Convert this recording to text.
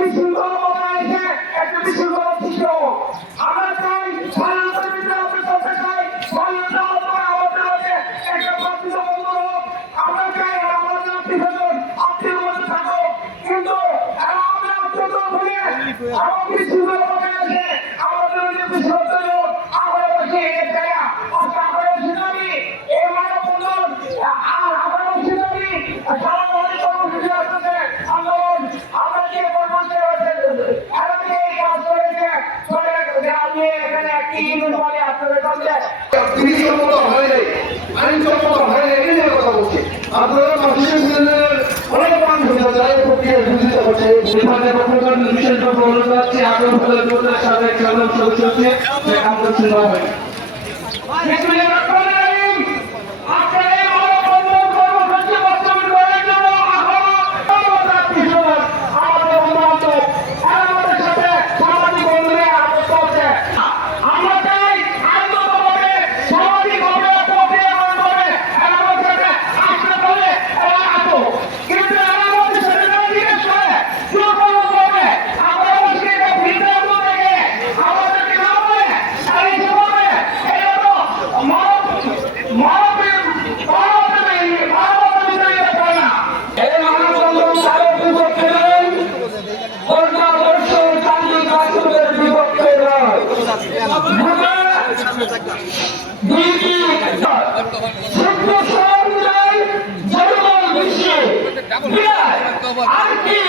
বিশৃঙ্খলা বজায় রেখে একটা বিশৃঙ্খলা সৃষ্টি হোক। আমরা চাই স্বাধীনতার ভিতরে আমরা চলতে চাই, স্বাধীনতা অথবা আমাদের মধ্যে একটা প্রকৃত বন্ধু হোক। আমরা চাই আমাদের আত্মীয় মধ্যে থাকুক, কিন্তু আমাদের আত্মীয়তা ভুলে আমার বিশৃঙ্খলা বজায় রেখে আমাদের মধ্যে বিশৃঙ্খলা হোক। আমরা বসে চাই আমরা সিদ্ধান্তি এই মানব বন্ধন আমরা সিদ্ধান্তি সারা কর্মসূচি আসতেছে আন্দোলন আমরা যে কর্মসূচি এরাকে এই কাজ করেছে চলে আমি এখানে একটি ইউনিট বলে আপনাদের কাছে বিধিসম্মত হয় নাই, আইনসম্মত হয় নাই, এই নিয়ে কথা বলছি। আপনারা অনেক মানুষ যারা প্রক্রিয়া বিরোধিতা করছে বিভাগের পক্ষকার বিশেষভাবে অনুরোধ করছি আগ্রহ প্রদান সাবেক সাধারণ সদস্যকে কামনা শুনতে হবে। আর কি